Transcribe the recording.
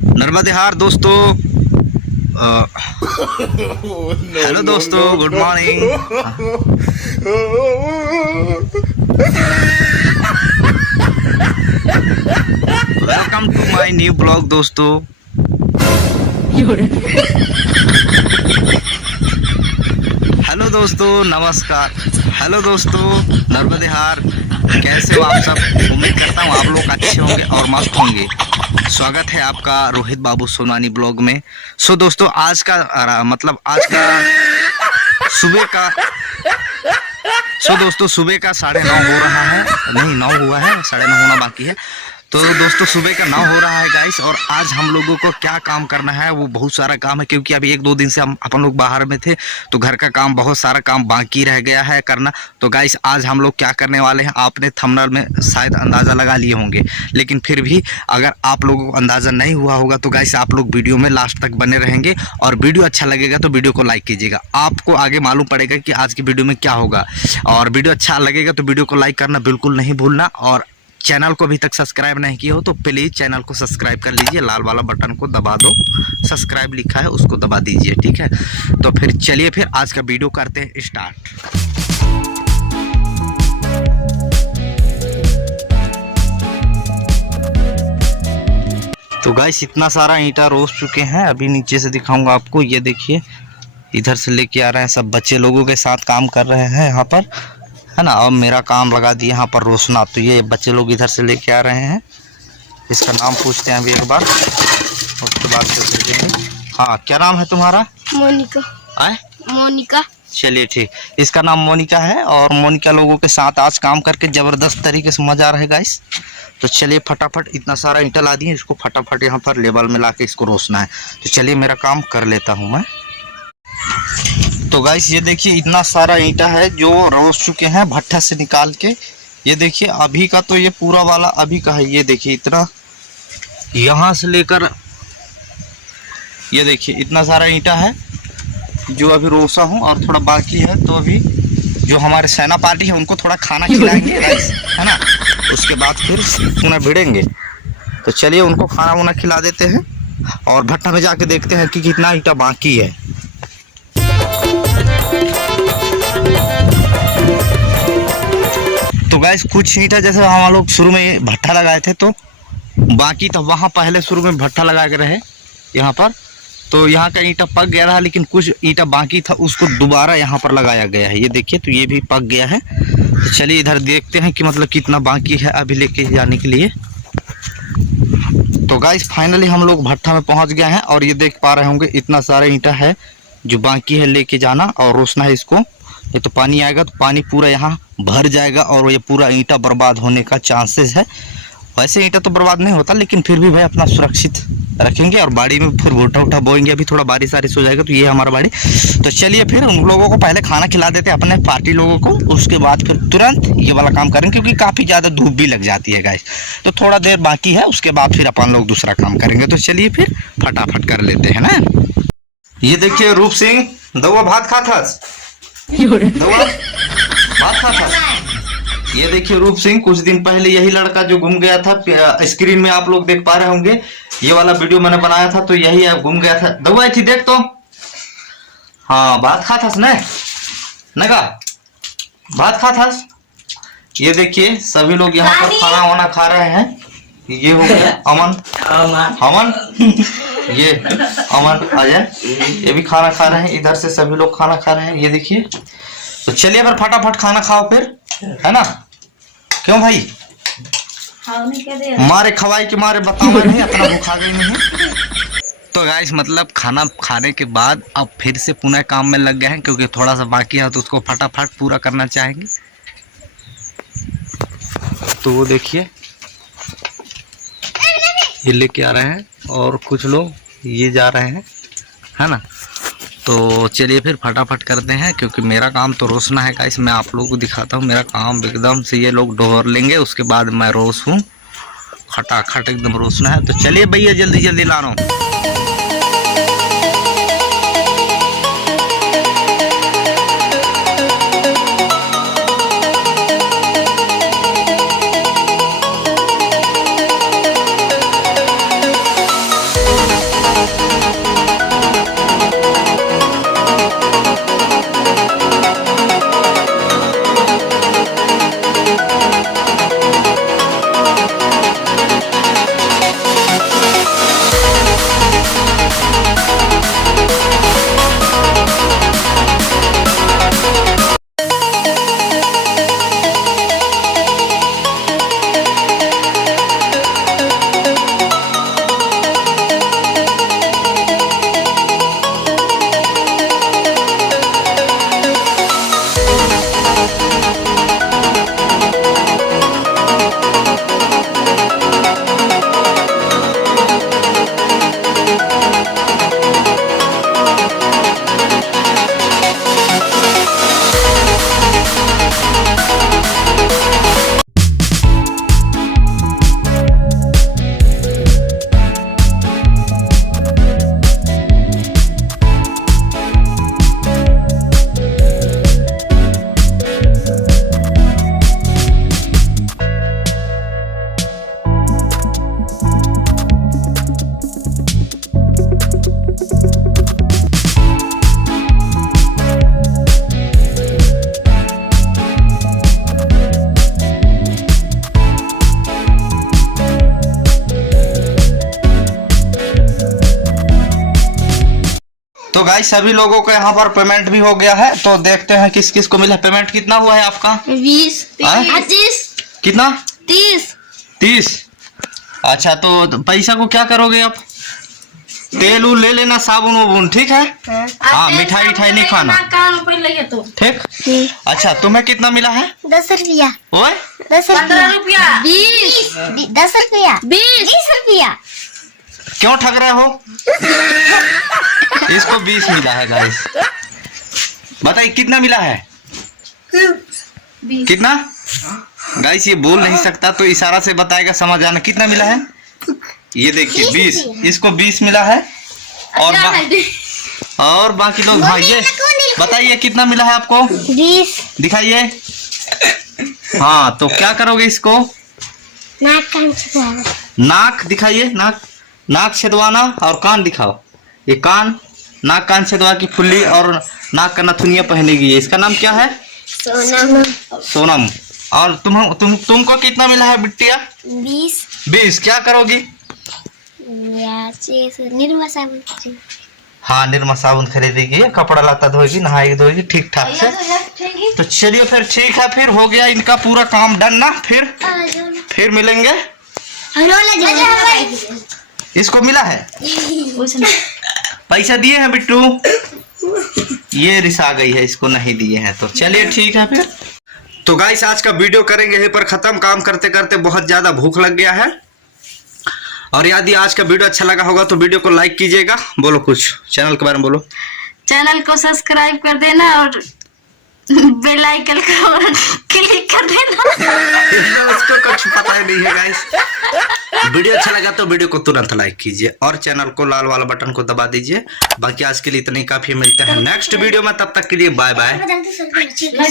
नर्मदेहार दोस्तों। हेलो दोस्तों, good morning. Welcome to my new blog दोस्तों। हेलो दोस्तों, नमस्कार। हेलो दोस्तों, नर्मदेहार, कैसे हो आप सब? उम्मीद करता हूँ आप लोग अच्छे होंगे और मस्त होंगे। स्वागत है आपका रोहित बाबू सोनानी ब्लॉग में। सो दोस्तों, आज का सुबह का दोस्तों सुबह का 9:30 हो रहा है। नहीं, 9 हुआ है, 9:30 होना बाकी है। तो दोस्तों सुबह का 9 हो रहा है गाइस। और आज हम लोगों को क्या काम करना है, वो बहुत सारा काम है, क्योंकि अभी 1-2 दिन से हम अपन लोग बाहर में थे, तो घर का काम, बहुत सारा काम बाकी रह गया है करना। तो गाइस आज हम लोग क्या करने वाले हैं, आपने थंबनेल में शायद अंदाज़ा लगा लिए होंगे, लेकिन फिर भी अगर आप लोगों को अंदाज़ा नहीं हुआ होगा तो गाइस आप लोग वीडियो में लास्ट तक बने रहेंगे। और वीडियो अच्छा लगेगा तो वीडियो को लाइक कीजिएगा, आपको आगे मालूम पड़ेगा कि आज की वीडियो में क्या होगा। और वीडियो अच्छा लगेगा तो वीडियो को लाइक करना बिल्कुल नहीं भूलना। और चैनल को अभी तक सब्सक्राइब नहीं किया हो तो प्लीज़ चैनल को सब्सक्राइब कर लीजिए, लाल वाला बटन को दबा दो, सब्सक्राइब लिखा है उसको दबा दीजिए, ठीक है। तो फिर चलिए फिर आज का वीडियो करते हैं स्टार्ट। तो गाइस इतना सारा ईंटा रोज चुके हैं, अभी नीचे से दिखाऊंगा आपको। ये देखिए, इधर से लेके आ रहे हैं, सब बच्चे लोगों के साथ काम कर रहे हैं यहाँ पर, है ना। और मेरा काम लगा दिया यहाँ पर रोशना। तो ये बच्चे लोग इधर से लेके आ रहे हैं। इसका नाम पूछते हैं अभी एक बार, उसके बाद से भेजेंगे। हाँ, क्या नाम है तुम्हारा? मोनिका। आए? मोनिका। चलिए ठीक, इसका नाम मोनिका है। और मोनिका लोगों के साथ आज काम करके ज़बरदस्त तरीके से मज़ा आ रहा है गाइस। तो चलिए फटाफट, इतना सारा ईंटा ला दिए, इसको फटाफट यहाँ पर लेवल में ला के इसको रोसना है। तो चलिए मेरा काम कर लेता हूँ मैं। तो गाइस ये देखिए, इतना सारा ईंटा है जो रोज चुके हैं भट्ठा से निकाल के। ये देखिए अभी का, तो ये पूरा वाला अभी का है। ये देखिए इतना, यहाँ से लेकर ये देखिए इतना सारा ईंटा है जो अभी रोसा हूँ, और थोड़ा बाकी है। तो अभी जो हमारे सेना पार्टी है उनको थोड़ा खाना खिलाएंगे गाइस, है ना। उसके बाद फिर पुनः भिड़ेंगे। तो चलिए उनको खाना वाना खिला देते हैं और भट्ठा में जाके देखते हैं कि कितना ईंटा बाकी है। तो गाइस कुछ ईंटा जैसे हम लोग शुरू में भट्ठा लगाए थे, तो बाकी तो वहाँ पहले शुरू में भट्ठा लगा के रहे यहाँ पर, तो यहाँ का ईंटा पक गया रहा, लेकिन कुछ ईंटा बाकी था, उसको दोबारा यहाँ पर लगाया गया है। ये देखिए, तो ये भी पक गया है। तो चलिए इधर देखते हैं कि मतलब कितना बाकी है अभी लेके जाने के लिए। तो गाइस फाइनली हम लोग भट्ठा में पहुँच गए हैं, और ये देख पा रहे होंगे इतना सारा ईंटा है जो बाकी है लेके जाना और रोसना है इसको। ये तो पानी आएगा तो पानी पूरा यहाँ भर जाएगा और ये पूरा ईंटा बर्बाद होने का चांसेस है। वैसे ईंटा तो बर्बाद नहीं होता, लेकिन फिर भी भाई अपना सुरक्षित रखेंगे। और बाड़ी में फिर भुट्टा उठा बोएंगे, अभी थोड़ा बारिश वारिश हो जाएगा। तो ये हमारा बाड़ी। तो चलिए फिर उन लोगों को पहले खाना खिला देते हैं, अपने पार्टी लोगों को, उसके बाद फिर तुरंत ये वाला काम करेंगे, क्योंकि काफ़ी ज़्यादा धूप भी लग जाती है गाइस। तो थोड़ा देर बाकी है, उसके बाद फिर अपन लोग दूसरा काम करेंगे। तो चलिए फिर फटाफट कर लेते हैं ना। ये देखिए रूप सिंह, दवा भात खाता, दवा भात खाता। ये देखिए रूप सिंह, कुछ दिन पहले यही लड़का जो घूम गया था, स्क्रीन में आप लोग देख पा रहे होंगे, ये वाला वीडियो मैंने बनाया था, तो यही घूम गया था। दवा थी देख तो, हाँ भात खा था न, नगा भात खा था। ये देखिए सभी लोग यहाँ पर खाना वाना खा रहे हैं। ये हो गया अमन, अमन ये अमन अजय, ये भी खाना खा रहे हैं। इधर से सभी लोग खाना खा रहे हैं, ये देखिए। तो चलिए फिर फटाफट खाना खाओ फिर, है ना। क्यों भाई, मारे खवाई के मारे बताओ नहीं, अपना भूखा गई नहीं। तो गाइस मतलब खाना खाने के बाद अब फिर से पुनः काम में लग गए हैं, क्योंकि थोड़ा सा बाकी है, तो उसको फटाफट पूरा करना चाहेंगे। तो वो देखिए ये लेके आ रहे हैं, और कुछ लोग ये जा रहे हैं, है ना। तो चलिए फिर फटाफट करते हैं, क्योंकि मेरा काम तो रोसना है गाइस। मैं आप लोगों को दिखाता हूँ, मेरा काम एकदम से ये लोग ढोर लेंगे, उसके बाद मैं रोस हूँ, खटाखट एकदम रोसना है। तो चलिए भैया जल्दी जल्दी ला रहा हूँ। गाइस सभी लोगों को यहाँ पर पेमेंट भी हो गया है, तो देखते हैं किस किस को मिला पेमेंट। कितना हुआ है आपका? 20, 25, कितना? 30। 30। अच्छा तो पैसा को क्या करोगे आप? तेल उल ले लेना, साबुन वाबुन, ठीक है? हाँ, मिठाई विठाई नहीं खाना, ठीक? अच्छा तुम्हें कितना मिला है? 10 रुपया। ओए 10 रुपया। 20, 10 रुपया, 20 रुपया। क्यों ठग रहे हो? इसको 20 मिला है गाइस। बताइए कितना मिला है? कितना? गाइस ये बोल नहीं सकता तो इशारा से बताएगा, समझ आना। कितना मिला है? ये देखिए 20, इसको 20 मिला है। और बाकी लोग भाई ये बताइए कितना मिला है आपको? 20। दिखाइए। हाँ तो क्या करोगे इसको? नाक कान छुपाओ। नाक दिखाइए, नाक छेदवाना और कान दिखाओ। ये कान, नाक कान छेदवा की फुल्ली और नाक का नथुनिया पहनेगी। इसका नाम क्या है? सोनम। सोनम। और तुमको कितना मिला है बिटिया? 20। 20। क्या करोगी? निर्मा साबुन। हाँ निर्मा साबुन खरीदेगी, कपड़ा लाता धोएगी, नहाएगी धोएगी ठीक ठाक से। तो चलिए फिर ठीक है, फिर हो गया इनका पूरा काम डन ना। फिर मिलेंगे। इसको मिला है? पैसा दिए हैं बिट्टू? ये रिसा गई है, इसको नहीं दिए हैं। तो चलिए ठीक है फिर। तो गाइस आज का वीडियो करेंगे यहीं पर खत्म। काम करते करते बहुत ज्यादा भूख लग गया है। और यदि आज का वीडियो अच्छा लगा होगा तो वीडियो को लाइक कीजिएगा। बोलो कुछ चैनल के बारे में बोलो। चैनल को सब्सक्राइब कर देना और बेल आइकन को क्लिक कर देना। उसको कुछ पता ही नहीं है गाइस। वीडियो अच्छा लगा तो वीडियो को तुरंत लाइक कीजिए और चैनल को लाल वाला बटन को दबा दीजिए। बाकी आज के लिए इतना ही काफी। मिलते हैं नेक्स्ट वीडियो में, तब तक के लिए बाय बाय।